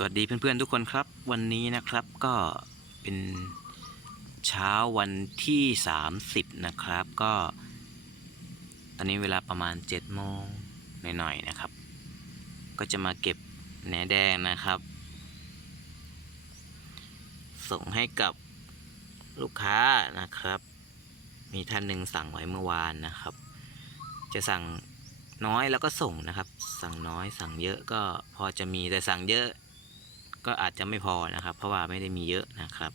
สวัสดีเพื่อนๆทุกคนครับ วันนี้นะครับก็เป็นเช้าวันที่ 30 นะครับ ก็ ตอนนี้เวลาประมาณ7โมงหน่อยๆนะครับ ก็จะมาเก็บแหนแดงนะครับ ส่งให้กับลูกค้านะครับ มีท่านหนึ่งสั่งไว้เมื่อวานนะครับ จะสั่งน้อยแล้วก็ส่งนะครับ สั่งน้อยสั่งเยอะก็พอจะมีแต่สั่งเยอะ ก็อาจจะไม่พอนะครับ เพราะว่าไม่ได้มีเยอะนะครับ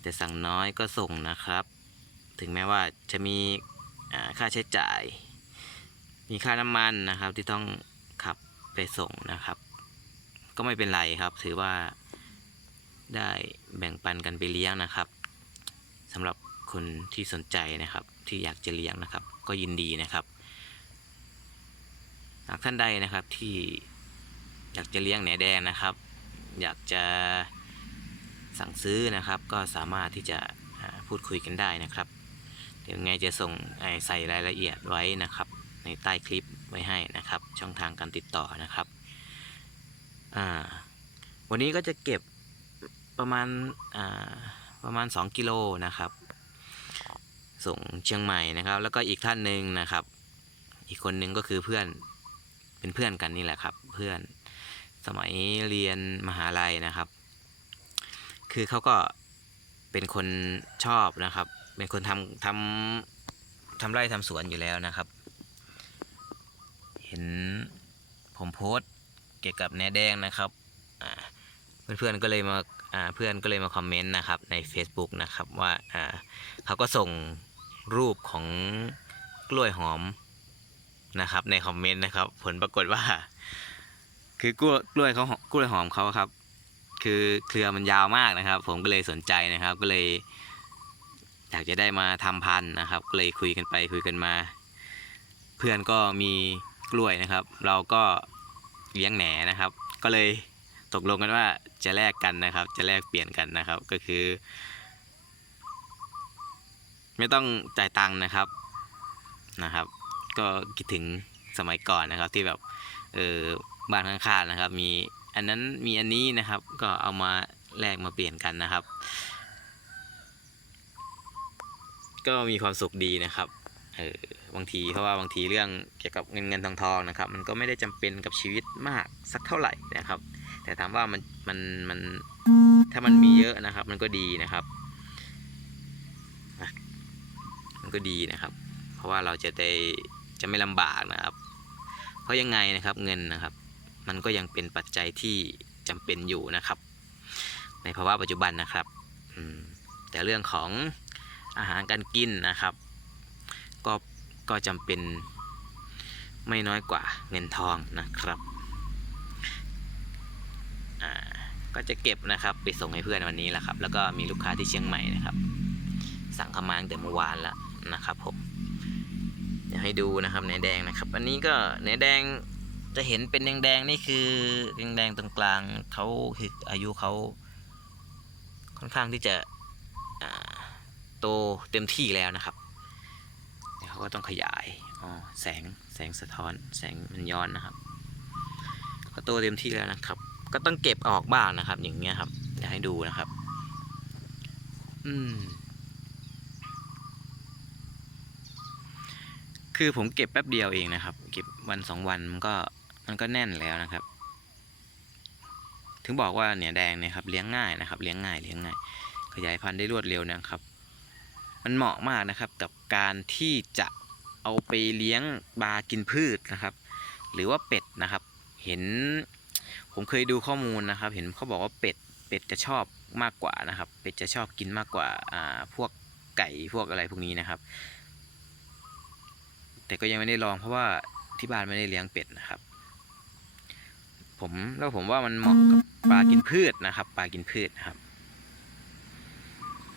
แต่สั่งน้อยก็ส่งนะครับ ถึงแม้ว่าจะมีค่าใช้จ่าย มีค่าน้ำมันนะครับ ที่ต้องขับไปส่งนะครับ ก็ไม่เป็นไรครับ ถือว่าได้แบ่งปันกันไปเลี้ยงนะครับสำหรับคนที่สนใจนะครับ ที่อยากจะเลี้ยงนะครับ ก็ยินดีนะครับหากท่านใดนะครับที่อยากจะเลี้ยงแหนแดงนะครับ อยากจะสั่งซื้อนะครับ ก็สามารถที่จะพูดคุยกันได้นะครับ เดี๋ยวไงจะส่งใส่รายละเอียดไว้นะครับ ในใต้คลิปไว้ให้นะครับ ช่องทางการติดต่อนะครับวันนี้ก็จะเก็บประมาณประมาณ 2 กิโลนะครับ ส่งเชียงใหม่นะครับ แล้วก็อีกท่านหนึ่งนะครับ อีกคนนึงก็คือเพื่อนเป็นเพื่อนกันนี่แหละครับ เพื่อน สมัยเรียนมหาลัยนะครับ คือเขาก็เป็นคนชอบนะครับ เป็นคนทำทำทำไร่ทำสวนอยู่แล้วนะครับ เห็นผมโพสต์เกี่ยวกับแหนแดงนะครับเพื่อนๆก็เลยมาเพื่อนก็เลยมาคอมเมนต์นะครับใน Facebook นะครับว่าเขาก็ส่งรูปของกล้วยหอมนะครับในคอมเมนต์นะครับ ผลปรากฏว่า คือกล้วยกล้วยเขากล้วยหอมเขาครับ คือเครือมันยาวมากนะครับ ผมก็เลยสนใจนะครับ ก็เลย อยากจะได้มาทำพันธุ์นะครับ ก็เลยคุยกันไปคุยกันมา เพื่อนก็มีกล้วยนะครับ เราก็เลี้ยงแหนนะครับ ก็เลยตกลงกันว่าจะแลกกันนะครับ จะแลกเปลี่ยนกันนะครับ ก็คือ ไม่ต้องจ่ายตังค์นะครับนะครับ ก็คิดถึงสมัยก่อนนะครับที่แบบเออ บ้านข้างๆนะครับ มีอันนั้นมีอันนี้นะครับ ก็เอามาแลกมาเปลี่ยนกันนะครับ ก็มีความสุขดีนะครับเออบางทีเพราะว่าบางทีเรื่องเกี่ยวกับเงินเงินทองทองนะครับ มันก็ไม่ได้จำเป็นกับชีวิตมากสักเท่าไหร่นะครับ แต่ถามว่ามันมันมันถ้ามันมีเยอะนะครับ มันก็ดีนะครับ มันก็ดีนะครับ เพราะว่าเราจะได้จะไม่ลำบากนะครับ เพราะยังไงนะครับเงินนะครับ มันก็ยังเป็นปัจจัยที่จำเป็นอยู่นะครับ ในภาวะปัจจุบันนะครับแต่เรื่องของอาหารการกินนะครับ ก็ก็จำเป็นไม่น้อยกว่าเงินทองนะครับก็จะเก็บนะครับไปส่งให้เพื่อนวันนี้แหละครับ แล้วก็มีลูกค้าที่เชียงใหม่นะครับ สั่งเข้ามาตั้งแต่เมื่อวานแล้วนะครับผมเดี๋ยวให้ดูนะครับเนื้อแดงนะครับ อันนี้ก็เนื้อแดง จะเห็นเป็นแดงๆนี่คือแดงๆตรงกลางเขาคืออายุเขาค่อนข้างที่จะโตเต็มที่แล้วนะครับเดี๋ยวเขาก็ต้องขยายอ๋อแสงแสงสะท้อนแสงมันย้อนนะครับก็โตเต็มที่แล้วนะครับ ก็ต้องเก็บออกบ้างนะครับ อย่างเงี้ยครับเดี๋ยวให้ดูนะครับ อืมคือผมเก็บแป๊บเดียวเองนะครับ เก็บวันสองวันมันก็ มันก็แน่นแล้วนะครับ ถึงบอกว่าเนี่ยแดงเนี่ยครับเลี้ยงง่ายนะครับ เลี้ยงง่ายเลี้ยงง่าย ขยายพันธุ์ได้รวดเร็วนะครับ มันเหมาะมากนะครับกับการที่จะเอาไปเลี้ยงปลากินพืชนะครับ หรือว่าเป็ดนะครับ เห็นผมเคยดูข้อมูลนะครับ เห็นเขาบอกว่าเป็ดเป็ดจะชอบมากกว่านะครับ เป็ดจะชอบกินมากกว่าอ่าพวกไก่พวกอะไรพวกนี้นะครับ แต่ก็ยังไม่ได้ลองเพราะว่าที่บ้านไม่ได้เลี้ยงเป็ดนะครับ ผมแล้วผมว่ามันเหมาะกับปลากินพืชนะครับปลากินพืชนะครับ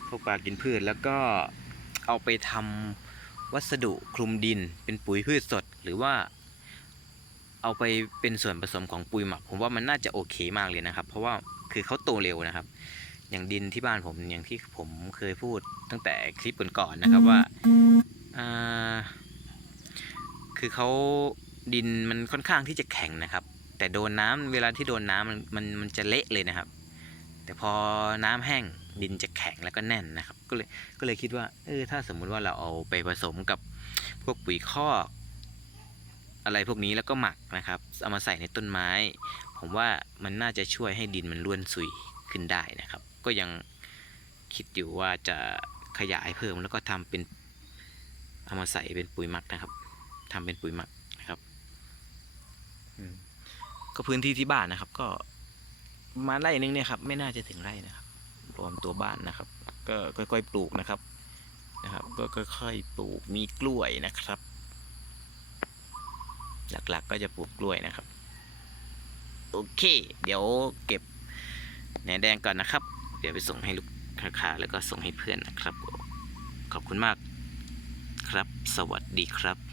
พวกปลากินพืชแล้วก็เอาไปทำวัสดุคลุมดินเป็นปุ๋ยพืชสด หรือว่า เอาไปเป็นส่วนผสมของปุ๋ยหมัก ผมว่ามันน่าจะโอเคมากเลยนะครับ เพราะว่าคือเขาโตเร็วนะครับ อย่างดินที่บ้านผมอย่างที่ผมเคยพูดตั้งแต่คลิปก่อนๆนะครับว่าอ่าคือเขาดินมันค่อนข้างที่จะแข็งนะครับ แต่โดนน้ำเวลาที่โดนน้ำมันมันมันจะเละเลยนะครับ แต่พอน้ำแห้งดินจะแข็งแล้วก็แน่นนะครับ ก็เลยก็เลยคิดว่าเออถ้าสมมุติว่าเราเอาไปผสมกับพวกปุ๋ยคอก อะไรพวกนี้แล้วก็หมักนะครับเอามาใส่ในต้นไม้ ผมว่ามันน่าจะช่วยให้ดินมันร่วนซุยขึ้นได้นะครับ ก็ยังคิดอยู่ว่าจะขยายเพิ่มแล้วก็ทำเป็นเอามาใส่เป็นปุ๋ยหมักนะครับทำเป็นปุ๋ยหมักนะครับ อืม ก็พื้นที่ที่บ้านนะครับ ก็มาไร่นึงเนี่ยครับไม่น่าจะถึงไร่นะครับ รวมตัวบ้านนะครับ ก็ค่อยๆปลูกนะครับนะครับ ก็ค่อยๆปลูกมีกล้วยนะครับ หลักๆก็จะปลูกกล้วยนะครับ โอเค เดี๋ยวเก็บแหนแดงก่อนนะครับ เดี๋ยวไปส่งให้ลูกค้าแล้วก็ส่งให้เพื่อนนะครับ ขอบคุณมากครับ สวัสดีครับ